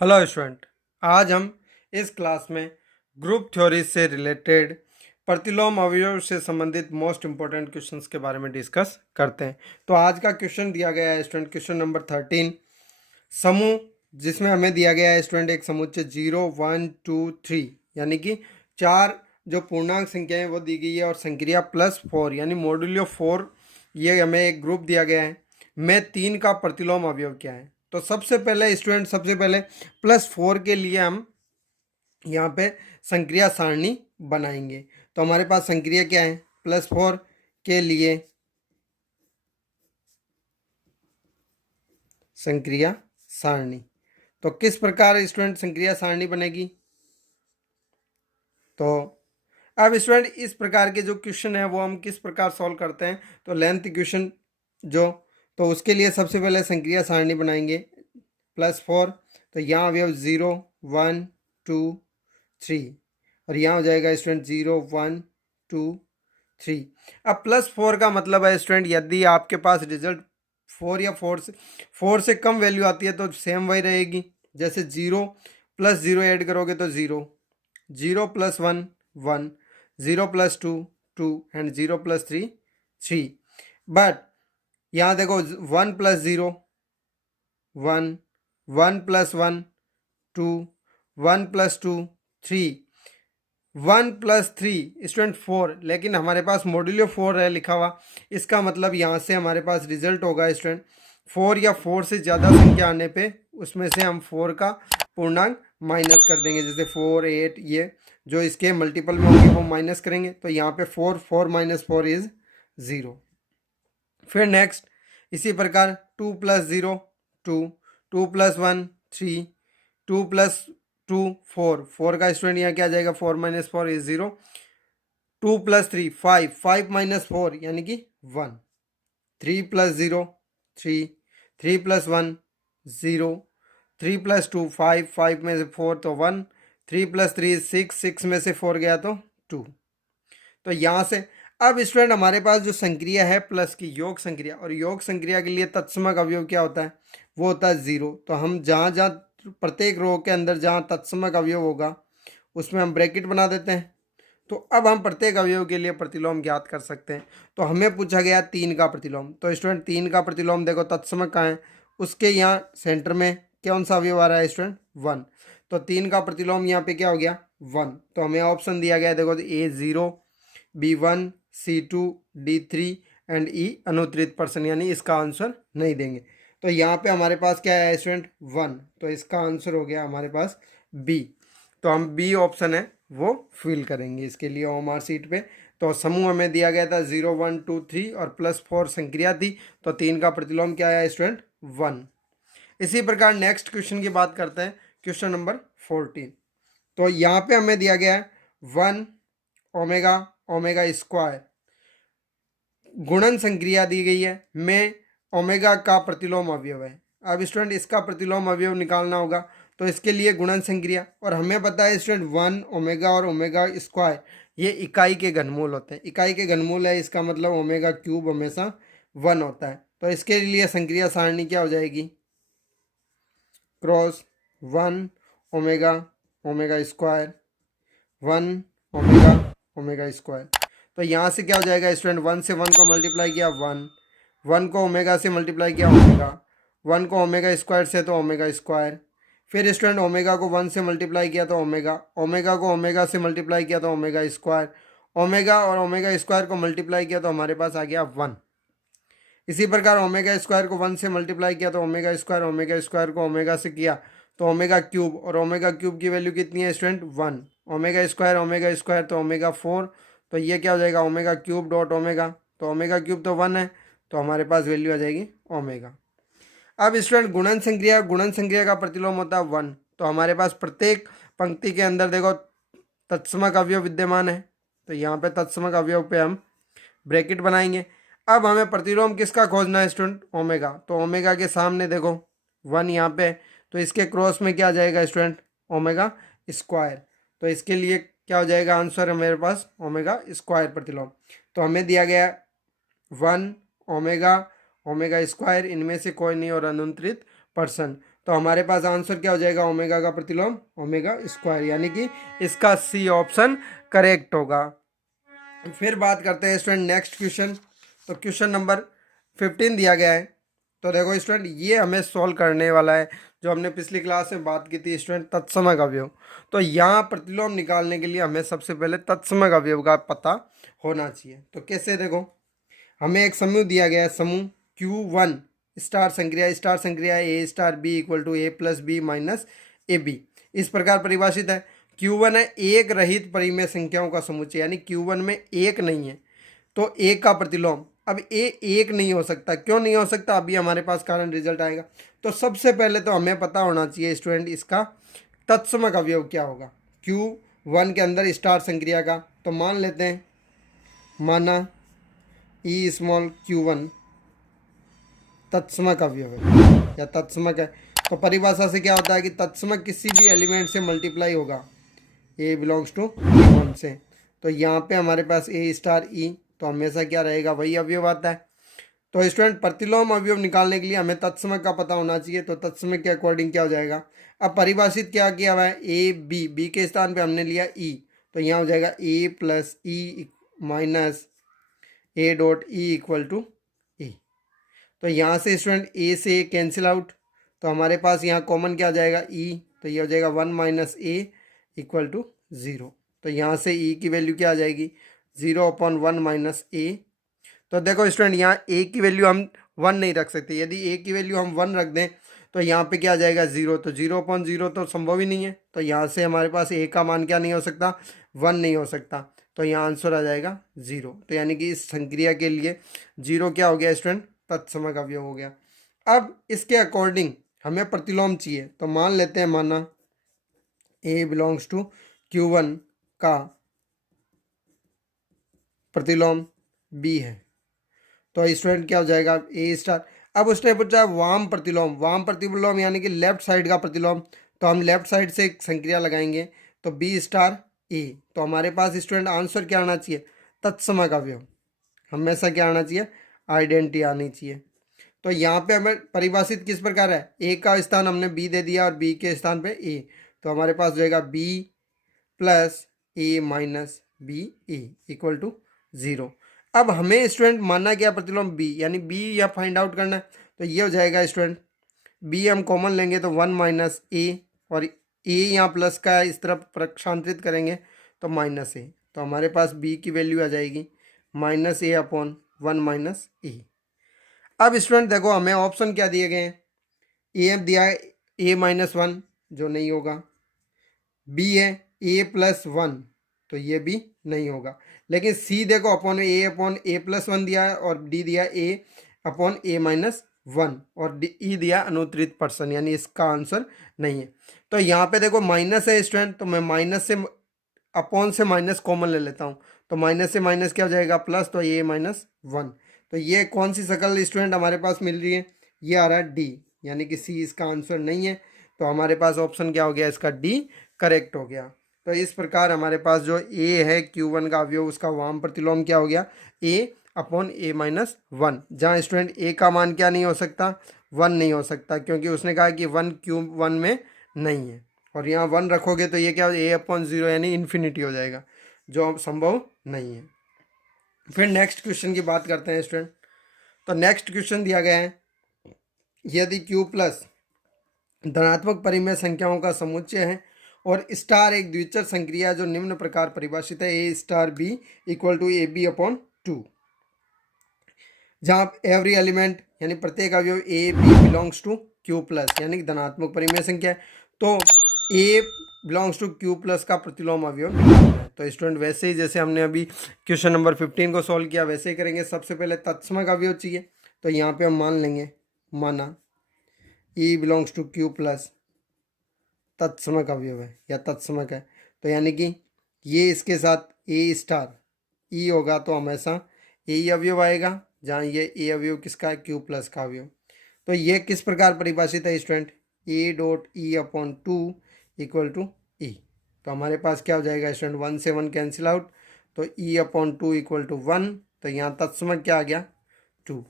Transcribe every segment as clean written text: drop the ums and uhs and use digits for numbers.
Hello student. आज हम इस क्लास में ग्रुप थ्योरी से रिलेटेड प्रतिलोम अवयव से संबंधित मोस्ट इंपॉर्टेंट क्वेश्चंस के बारे में डिस्कस करते हैं। तो आज का क्वेश्चन दिया गया है स्टूडेंट, क्वेश्चन नंबर 13, समूह जिसमें हमें दिया गया है स्टूडेंट एक समुच्चय 0 1 2 3 यानी कि 4 जो पूर्णांक संख्याएं वो दी गई है और संक्रिया +4 यानी मॉड्यूलो 4, ये हमें एक ग्रुप दिया गया है। में 3 का प्रतिलोम अवयव क्या है? तो सबसे पहले +4 के लिए हम यहाँ पे संक्रिया सारणी बनाएंगे। तो हमारे पास संक्रिया क्या है? +4 के लिए संक्रिया सारणी। तो किस प्रकार स्टूडेंट संक्रिया सारणी बनेगी? तो अब स्टूडेंट इस प्रकार के जो क्वेश्चन है वो हम किस प्रकार सॉल्व करते हैं? तो लेंथ क्वेश्चन तो उसके लिए सबसे पहले संक्रिया सारणी बनाएंगे +4। तो यहाँ अवयव 0 1 2 3 और यहाँ हो जाएगा स्टूडेंट 0 1 2 3। अब +4 का मतलब है स्टूडेंट, यदि आपके पास रिजल्ट 4 या 4 से कम वैल्यू आती है तो सेम वही रहेगी। जैसे 0 + 0 ऐड करोगे तो 0, 0 + 1 1, 0 + 2 2 एंड 0 + 3 3। बट यहाँ देखो 1 + 0 1, 1 + 1 2, 1 + 2 3, 1 + 3 स्टूडेंट 4, लेकिन हमारे पास मॉड्यूलो 4 है लिखा हुआ। इसका मतलब यहाँ से हमारे पास रिजल्ट होगा स्टूडेंट 4 या 4 से ज़्यादा संख्या आने पे उसमें से हम 4 का पूर्णांक माइनस कर देंगे। जैसे 4 8, ये जो इसके मल्टीपल में होंगे वो माइनस करेंगे। तो यहाँ पे 4 4 - 4 इज 0। फिर नेक्स्ट इसी प्रकार 2 + 0 2, 2 + 1 3, 2 + 2 4, 4 का स्टूडेंट यहाँ क्या आ जाएगा? 4 - 4 इज 0। 2 + 3 5, 5 - 4 यानी कि 1। 3 + 0 3, 3 + 1 0, 3 + 2 5, 5 में से 4 तो 1, 3 + 3 6, 6 में से 4 गया तो 2। तो यहाँ से अब स्टूडेंट हमारे पास जो संक्रिया है प्लस की योग संक्रिया, और योग संक्रिया के लिए तत्समक अवयव क्या होता है? वो होता है 0। तो हम जहाँ जहाँ प्रत्येक रो के अंदर जहाँ तत्समक अवयव होगा उसमें हम ब्रैकेट बना देते हैं। तो अब हम प्रत्येक अवयव के लिए प्रतिलोम ज्ञात कर सकते हैं। तो हमें पूछा गया 3 का प्रतिलोम। तो स्टूडेंट 3 का प्रतिलोम देखो, तत्समक कहाँ है? उसके यहाँ सेंटर में कौन सा अवयव आ रहा है स्टूडेंट? 1। तो 3 का प्रतिलोम यहाँ पे क्या हो गया? 1। तो हमें ऑप्शन दिया गया है, देखो A0, B1, C2, D3 and E अनुत्तरित person, यानी इसका आंसर नहीं देंगे। तो यहाँ पे हमारे पास क्या है स्टूडेंट? 1। तो इसका आंसर हो गया हमारे पास B। तो हम B ऑप्शन है वो फिल करेंगे इसके लिए OMR सीट पे। तो समूह हमें दिया गया था 0 1 2 3 और +4 संक्रिया थी। तो 3 का प्रतिलोम क्या है स्टूडेंट? 1। इसी प्रकार नेक्स्ट क्वेश्चन की बात करते हैं, क्वेश्चन नंबर 14। तो यहाँ पे हमें दिया गया है 1 ओमेगा ओमेगा स्क्वायर गुणन संक्रिया दी गई है में ओमेगा का प्रतिलोम अवयव है। अब स्टूडेंट इसका प्रतिलोम अवयव निकालना होगा। तो इसके लिए गुणन संक्रिया, और हमें पता है स्टूडेंट 1 ओमेगा और ओमेगा स्क्वायर ये इकाई के घनमूल होते हैं। इकाई के घनमूल है, इसका मतलब ओमेगा क्यूब हमेशा 1 होता है। तो इसके लिए संक्रिया सारणी क्या हो जाएगी? Cross 1 omega omega square 1 omega omega square. तो यहाँ से क्या हो जाएगा स्टूडेंट? 1 से 1 को मल्टीप्लाई किया 1, 1 को ओमेगा से मल्टीप्लाई किया ओमेगा, 1 को ओमेगा स्क्वायर से तो ओमेगा स्क्वायर। फिर स्टूडेंट ओमेगा को 1 से मल्टीप्लाई किया तो ओमेगा, ओमेगा को ओमेगा से मल्टीप्लाई किया तो ओमेगा स्क्वायर, ओमेगा और ओमेगा स्क्वायर को मल्टीप्लाई किया तो हमारे पास आ गया 1। इसी प्रकार ओमेगा स्क्वायर को 1 से मल्टीप्लाई किया तो ओमेगा स्क्वायर को ओमेगा से किया तो ओमेगा क्यूब, और ओमेगा क्यूब की वैल्यू कितनी है स्टूडेंट? 1। ओमेगा स्क्वायर तो ओमेगा 4। तो ये क्या हो जाएगा? Omega cube dot omega. तो ओमेगा क्यूब तो 1 है, तो हमारे पास वैल्यू आ जाएगी ओमेगा। अब स्टूडेंट गुणन संक्रिया का प्रतिलोम होता है 1। तो हमारे पास प्रत्येक पंक्ति के अंदर देखो तत्समक अवयव विद्यमान है। तो यहाँ पे तत्समक अवयव पे हम ब्रैकेट बनाएंगे। अब हमें प्रतिलोम किसका खोजना है स्टूडेंट? ओमेगा। तो ओमेगा के सामने देखो 1 यहाँ पे, तो इसके क्रॉस में क्या आ जाएगा स्टूडेंट? Omega square. तो इसके लिए क्या हो जाएगा आंसर मेरे पास? ओमेगा स्क्वायर प्रतिलोम। तो हमें दिया गया 1 ओमेगा ओमेगा स्क्वायर, इनमें से कोई नहीं और अनुत्तरित पर्सन। तो हमारे पास आंसर क्या हो जाएगा, ओमेगा का प्रतिलोम ओमेगा स्क्वायर, यानी कि इसका सी ऑप्शन करेक्ट होगा। फिर बात करते हैं स्टूडेंट नेक्स्ट क्वेश्चन। तो क्वेश्चन नंबर 15 दिया गया है। तो देखो स्टूडेंट, ये हमें सॉल्व करने वाला है जो हमने पिछली क्लास में बात की थी स्टूडेंट, तत्समक अवयव। तो यहाँ प्रतिलोम निकालने के लिए हमें सबसे पहले तत्समक अवयव का पता होना चाहिए। तो कैसे, देखो हमें एक समूह दिया गया है, समूह Q1 स्टार संक्रिया A star B equal to A plus B minus A B, इस प्रकार परिभाषित है। Q1 है एक रहित परिमेय संख्याओं का समुच्चय, यानी Q1 में एक नहीं है, तो एक का प्रतिलोम। अब ए एक नहीं हो सकता, क्यों नहीं हो सकता, अभी हमारे पास कारण रिजल्ट आएगा। तो सबसे पहले तो हमें पता होना चाहिए स्टूडेंट इसका तत्समक अवयव क्या होगा Q1 के अंदर स्टार संक्रिया का। तो मान लेते हैं, माना ई स्मॉल Q1 तत्समक अवयव है या तत्समक है। तो परिभाषा से क्या होता है कि तत्समक किसी भी एलिमेंट से मल्टीप्लाई होगा, ए बिलोंग्स टू 1 से। तो यहाँ पे हमारे पास ए स्टार ई, तो हमेशा क्या रहेगा, वही अवयव आता है। तो स्टूडेंट प्रतिलोम अवयव निकालने के लिए हमें तत्समक का पता होना चाहिए। तो तत्समक के अकॉर्डिंग क्या हो जाएगा, अब परिभाषित क्या किया हुआ है, ए बी, बी के स्थान पे हमने लिया ई, तो यहाँ हो जाएगा A plus E minus A dot E equal to E. तो यहाँ से स्टूडेंट ए से कैंसिल आउट, तो हमारे पास यहाँ कॉमन क्या आ जाएगा, ई, तो ये हो जाएगा 1 माइनस ए इक्वल टू 0। तो यहाँ से ई की वैल्यू क्या आ जाएगी, 0/1 माइनस ए। तो देखो स्टूडेंट, यहाँ ए की वैल्यू हम 1 नहीं रख सकते, यदि ए की वैल्यू हम 1 रख दें तो यहाँ पे क्या आ जाएगा 0, तो 0/0 तो संभव ही नहीं है। तो यहाँ से हमारे पास ए का मान क्या नहीं हो सकता, 1 नहीं हो सकता। तो यहाँ आंसर आ जाएगा 0। तो यानी कि इस संक्रिया के लिए 0 क्या हो गया स्टूडेंट, तत्समक अवयव हो गया। अब इसके अकॉर्डिंग हमें प्रतिलोम चाहिए। तो मान लेते हैं, माना ए बिलोंग्स टू Q1 का प्रतिलोम बी है, तो स्टूडेंट क्या हो जाएगा, ए स्टार। अब उसने पूछा वाम प्रतिलोम, वाम प्रतिलोम यानी कि लेफ्ट साइड का प्रतिलोम, तो हम लेफ्ट साइड से एक संक्रिया लगाएंगे, तो बी स्टार ए। तो हमारे पास स्टूडेंट आंसर क्या आना चाहिए, तत्समक अवयव। हमेशा क्या आना चाहिए, आइडेंटिटी आनी चाहिए। तो यहाँ पे हमें परिभाषित किस प्रकार है, ए का स्थान हमने बी दे दिया और बी के स्थान पे ए, तो हमारे पास जो है B plus A minus B A equal to 0। अब हमें स्टूडेंट मानना क्या, प्रतिलोम बी, यानी बी या फाइंड आउट करना है। तो ये हो जाएगा स्टूडेंट, बी हम कॉमन लेंगे तो 1 माइनस ए, और ए यहाँ प्लस का है, इस तरफ प्रक्षांतरित करेंगे तो माइनस ए। तो हमारे पास बी की वैल्यू आ जाएगी -a/1 माइनस ए। अब स्टूडेंट देखो हमें ऑप्शन क्या दिए गए हैं, ए दिया है a-1 जो नहीं होगा, बी है a+1 तो ये भी नहीं होगा, लेकिन सी देखो a/a+1 दिया है, और डी दिया a/a-1, और ई दिया अनुत्तरित पर्सन, यानी इसका आंसर नहीं है। तो यहाँ पे देखो माइनस है स्टूडेंट, तो मैं माइनस से अपॉन से माइनस कॉमन ले लेता हूँ, तो माइनस से माइनस क्या हो जाएगा प्लस, तो a-1। तो ये कौन सी शक्ल स्टूडेंट हमारे पास मिल रही है, ये आ रहा है डी, यानी कि सी इसका आंसर नहीं है। तो हमारे पास ऑप्शन क्या हो गया, इसका डी करेक्ट हो गया। तो इस प्रकार हमारे पास जो ए है Q1 का अवयव, उसका वाम प्रतिलोम क्या हो गया, a/a-1, जहाँ स्टूडेंट ए का मान क्या नहीं हो सकता, 1 नहीं हो सकता, क्योंकि उसने कहा कि 1 Q1 में नहीं है, और यहाँ 1 रखोगे तो ये क्या हो, a/0 यानी इन्फिनिटी हो जाएगा, जो संभव नहीं है। फिर नेक्स्ट क्वेश्चन की बात करते हैं स्टूडेंट। तो नेक्स्ट क्वेश्चन दिया गया है, यदि Q प्लस धनात्मक परिमेय संख्याओं का समुच्चय है और स्टार एक द्विचर संक्रिया जो निम्न प्रकार परिभाषित है, A star B equal to AB/2, जहाँ एवरी एलिमेंट यानी प्रत्येक अवयव A B belongs to Q plus, यानी धनात्मक परिमेय संख्या है, तो A belongs to Q plus का प्रतिलोम अवयव निकालना है। तो स्टूडेंट वैसे ही जैसे हमने अभी क्वेश्चन नंबर 15 को सॉल्व किया वैसे ही करेंगे। सबसे पहले तत्समक अवयव चाहिए, तो यहाँ पे हम मान लेंगे, माना ई बिलोंग्स टू Q प्लस तत्समक अवयव है या तत्समक है, तो यानी कि ये इसके साथ ए स्टार ई होगा, तो हमेशा ए ही अवयव आएगा, जहाँ ये ए अवयव किसका है, Q प्लस का अवयव। तो ये किस प्रकार परिभाषित है student, a.e/2 equal to E. तो हमारे पास क्या हो जाएगा स्टूडेंट, 1 से 1 कैंसिल आउट, तो e/2 इक्वल टू 1, तो यहाँ तत्समक क्या आ गया 2,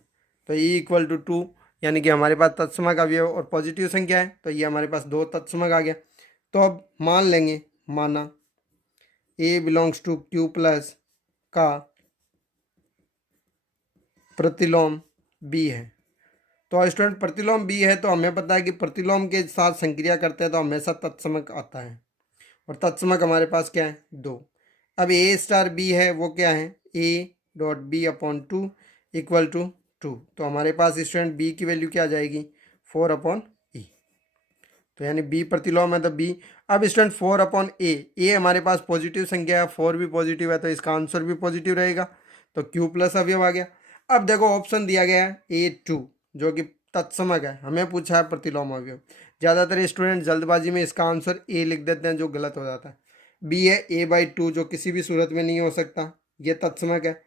तो e इक्वल टू 2, यानी कि हमारे पास तत्समक अवयव और पॉजिटिव संख्या है, तो ये हमारे पास 2 तत्समक आ गया। तो अब मान लेंगे, माना ए बिलोंग्स टू क्यू प्लस का प्रतिलोम बी है। तो स्टूडेंट प्रतिलोम बी है, तो हमें पता है कि प्रतिलोम के साथ संक्रिया करते हैं तो हमेशा तत्समक आता है, और तत्समक हमारे पास क्या है 2। अब ए स्टार बी है, वो क्या है A dot B upon 2 equal to 2। तो हमारे पास स्टूडेंट बी की वैल्यू क्या आ जाएगी 4 अपॉन ई। तो यानी बी प्रतिलोम है तो बी। अब स्टूडेंट 4 अपॉन ए हमारे पास पॉजिटिव संख्या है, 4 भी पॉजिटिव है, तो इसका आंसर भी पॉजिटिव रहेगा, तो क्यू प्लस अवयव आ गया। अब देखो ऑप्शन दिया गया है A2 जो कि तत्समक है, हमें पूछा है प्रतिलोम अवयव। ज़्यादातर स्टूडेंट जल्दबाजी में इसका आंसर ए लिख देते हैं जो गलत हो जाता है। बी है A/2 जो किसी भी सूरत में नहीं हो सकता, ये तत्समक है।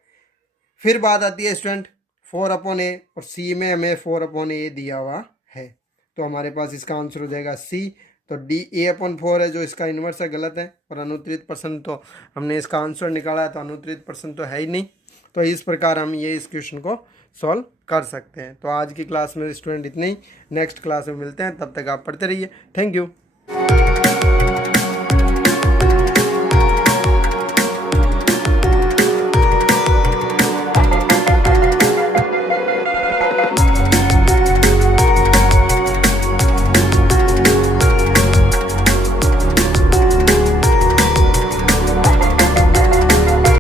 फिर बात आती है स्टूडेंट 4 अपॉन ए, और सी में हमें 4 अपॉन ए दिया हुआ है, तो हमारे पास इसका आंसर हो जाएगा सी। तो डी A/4 है जो इसका इन्वर्स है, गलत है। और अनुत्तरित प्रश्न तो हमने इसका आंसर निकाला है, तो अनुत्तरित प्रश्न तो है ही नहीं। तो इस प्रकार हम ये इस क्वेश्चन को सॉल्व कर सकते हैं। तो आज की क्लास में स्टूडेंट इतने ही, नेक्स्ट क्लास में मिलते हैं, तब तक आप पढ़ते रहिए। Thank you.